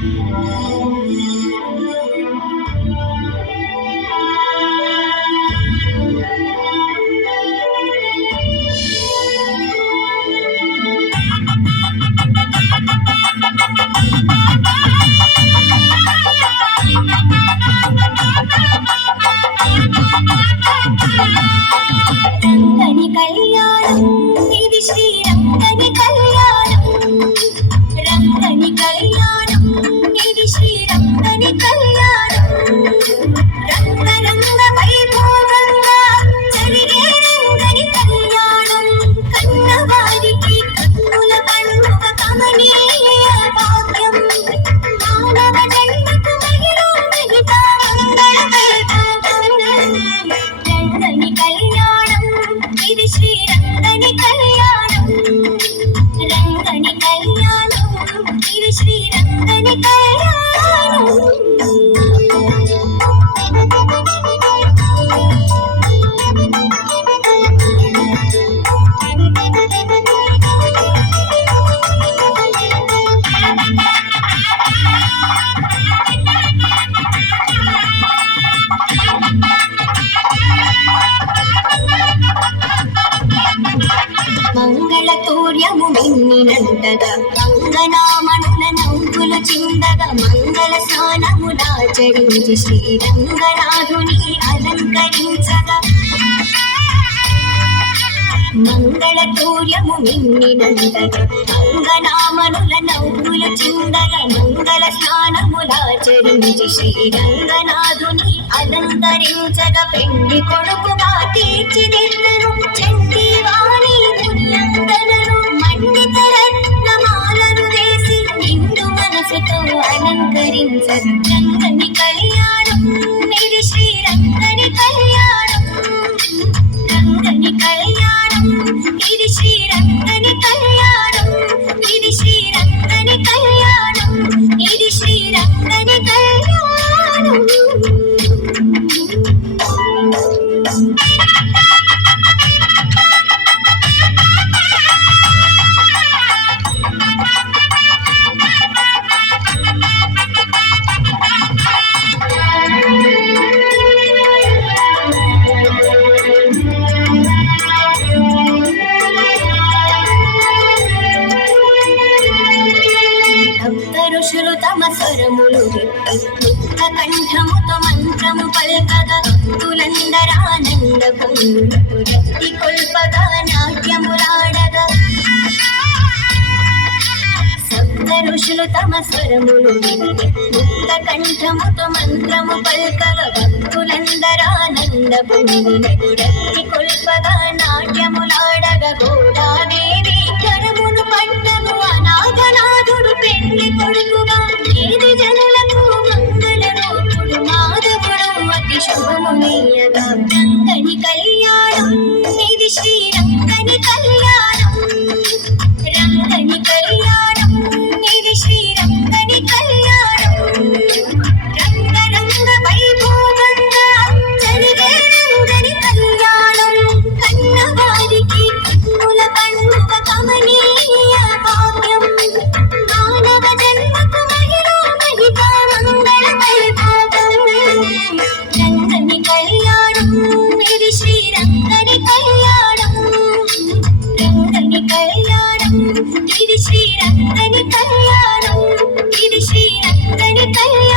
రంగని కళ్యాణం ఇది శ్రీరంగని కళ్యాణం, రంగని కళ్యాణం ఇది శ్రీరంగని కళ్యాణం. రంగరంగ వైభోగంగా జరిగే రంగని కళ్యాణం, కన్నవారికి కన్నుల పండుగ కమనీయ భాగ్యం. మానవ జన్మకు మహిళ మహిత మంగళ వైభోగం. రంగని కళ్యాణం ఇది శ్రీరంగని కళ్యాణం, రంగని కళ్యాణం ఇది శ్రీరంగని కళ్యాణం. మంగళతూర్యము మిన్నినంతగా మంగనామణుల నవ్వులు చిందగా, మంగళ స్నానములాచరించి శ్రీరంగనాథుని అలంకరించగా. మంగళతూర్యము మిన్నినంతగా మంగనామణుల నవ్వులు చిందగా, మంగళ స్నానములాచరించి శ్రీరంగనాథుని అలంకరించగా. పెండి కొడుకుగా తీర్చిదిద్దను చంటి వాణి మునియందనను, మండిత రత్నమాలను వేసి నిండు మనసుతో అలంకరించగా. రంగని కళ్యాణం ఇది శ్రీరంగని కళ్యాణం, రంగని కళ్యాణం ఇది శ్రీరంగని కళ్యాణం, ఇది శ్రీరంగని కళ్యాణం, ఇది శ్రీరంగని కళ్యాణం. ఋషులు తమ స్వరములు విప్పి ముక్త కంఠముతో మంత్రము పల్కగా, భక్తులందరానంద పొందులతో రక్తి కొల్పగా నాట్యములాడగా. సప్త ఋషులు తమ స్వరములు విప్పి ముక్త కంఠముతో మంత్రము పల్కగా, భక్తులందరానంద పొందులతో రక్తి కొల్పగా నాట్యములాడగా. గోదాదేవి కరమును పట్టను అనాథనాథుడు పెళ్లి కొడుకుగా, ఏది జనులకు మంగళ రూపుడు మాధవుడు అతి శుభమునీయగా. రంగని కళ్యాణం ఇది శ్రీరంగని కళ్యాణం, రంగని కళ్యాణం ఇది శ్రీరంగని కళ్యాణం. రంగరంగ వైభోగంగా జరిగే రంగని కళ్యాణం, కన్నవారికి కన్నుల పండుగ కమనీయ భాగ్యం. మానవ జన్మకు మహిళ మహిత మంగళ వైభోగం. రంగని కళ్యాణం ఇది శ్రీరంగని కళ్యాణం, రంగని కళ్యాణం ఇది శ్రీరంగని కళ్యాణం, ఇది శ్రీరంగని కళ్యాణం.